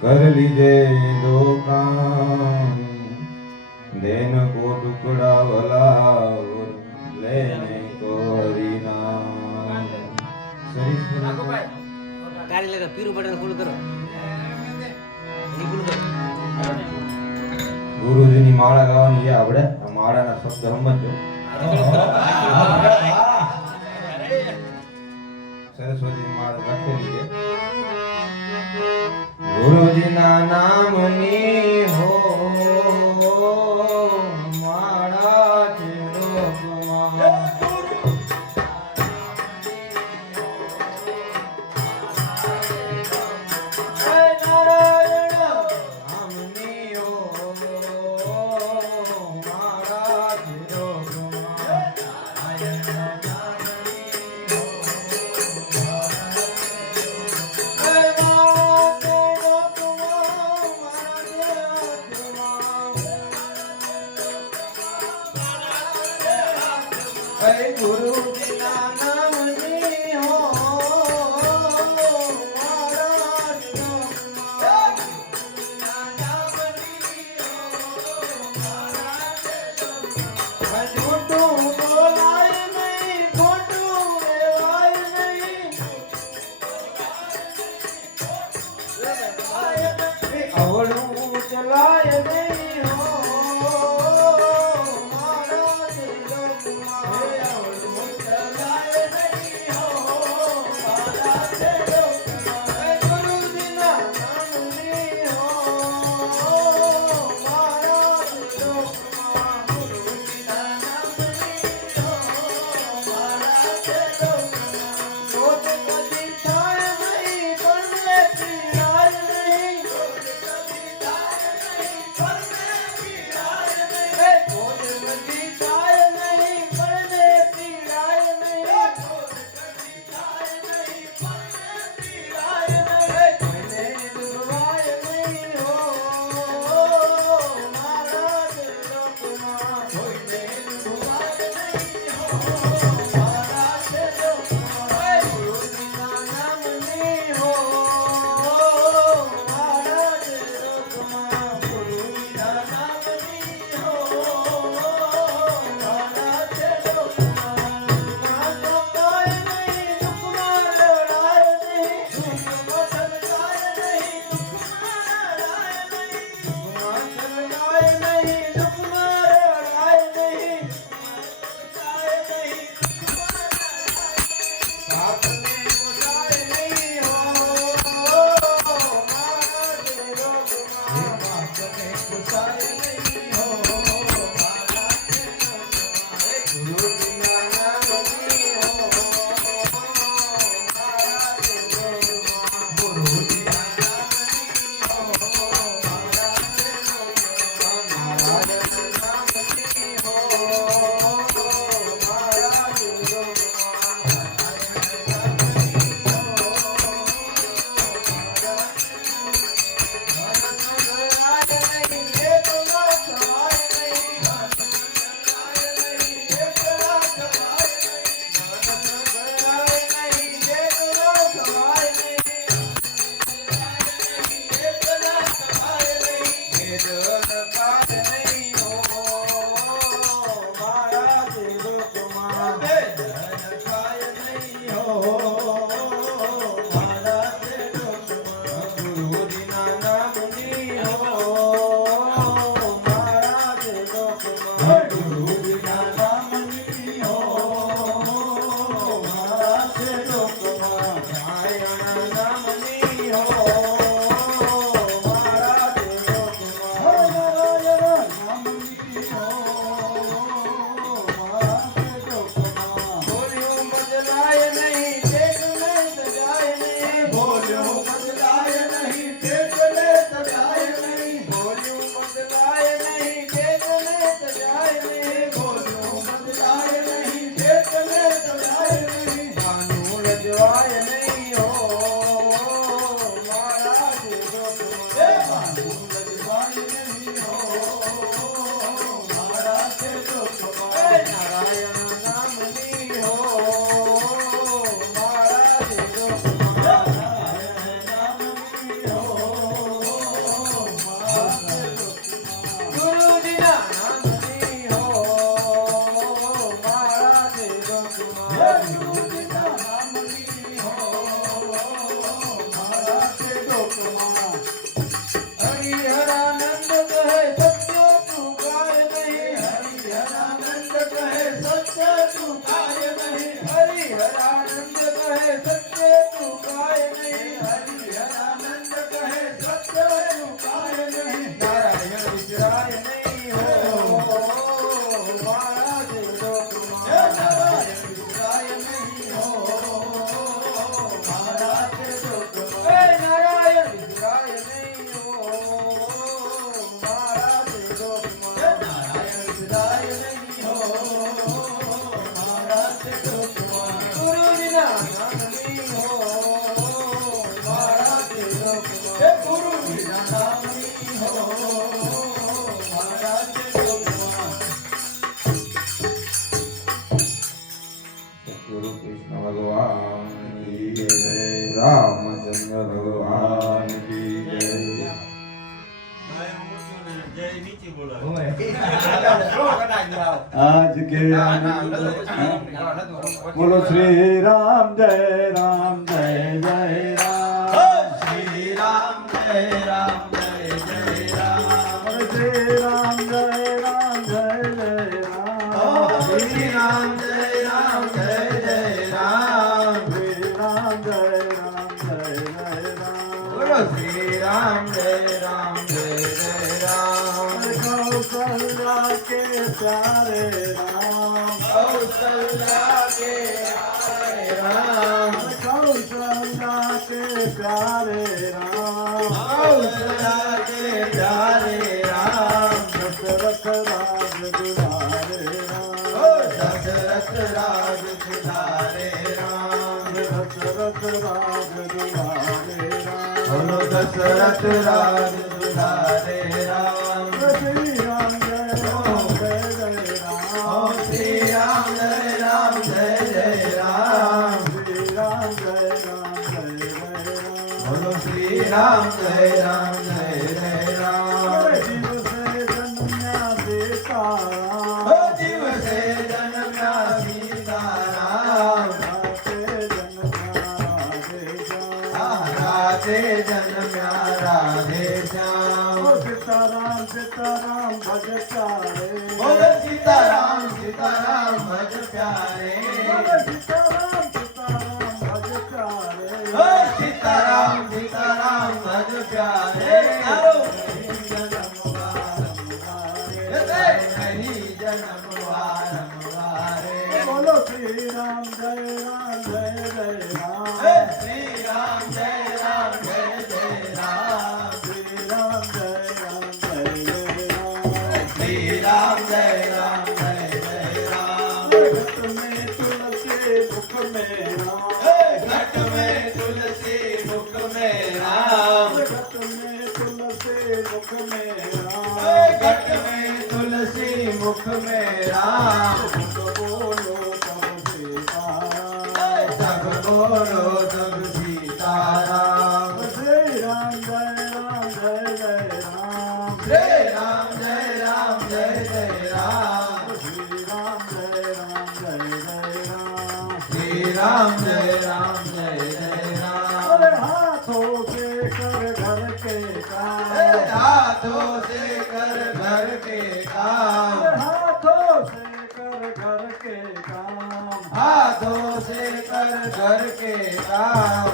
કર લીધે દોકાન કો ટુકડા વલા લેને કોરી ના કાલે લગા પીરું બટન ખુલ કરો. ગુરુજીની માળા ગાવાની છે આપણે માળાના શબ્દ સમજો 抬头 आज के बोलो श्री राम जय राम जय जय राम श्री राम जय राम जय जय राम श्री राम जय राम जय जय राम श्री राम जय राम जय जय राम श्री राम जय राम जय जय राम श्री राम जय के प्यारे राम कौशल्या के प्यारे राम कौशल्या के प्यारे राम कौशल्या के प्यारे राम दशरथ राज दुलारे राम दशरथ राज दुलारे राम दशरथ राज दुलारे राम बोलो दशरथ राज दुलारे બોલો શ્રી રામ જય રામ જય જય રામ દિવસે જન્મ્યા સીતારામ રાધે જન્મ્યા રાધે શ્યામ સીતારામ સીતારામ ભજ પ્યારે બોલો સીતારામ સીતારામ ભજ પ્યારે मुख में राम घट में तुलसी मुख मेरा। हाथों से कर घर के काम। हाथों से कर घर के काम। हाथों से कर घर के काम।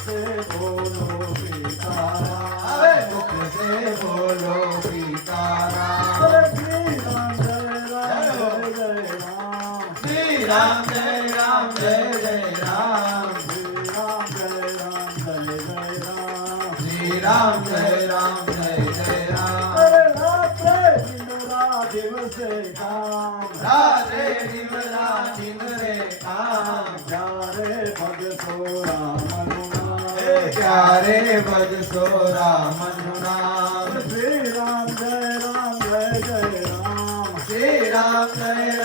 से बोलो सीताराम मुख से बोलो सीताराम श्री राम जय राम जय जय राम। श्री राम जय राम। जय जय राम श्री राम। जय છે કામ રાધે નિમરા નિમરે કામ ક્યારે ભજસો રામ ક્યારે ભજસો રામ નામ? શ્રી રામ જય રામ જય જય રામ. શ્રી રામ જય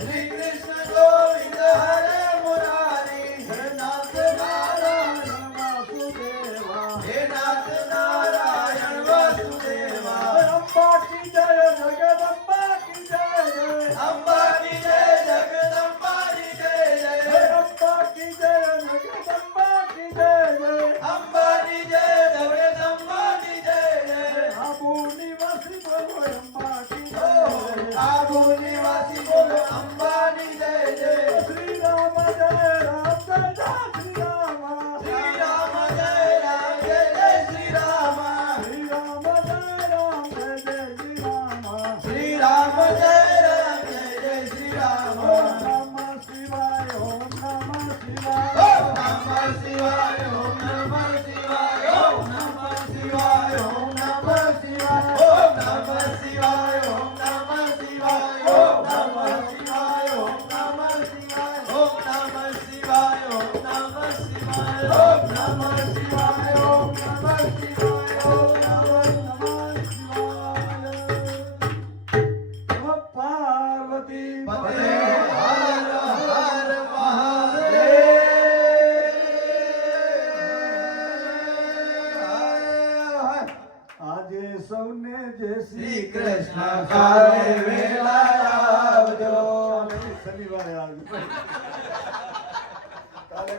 Hey.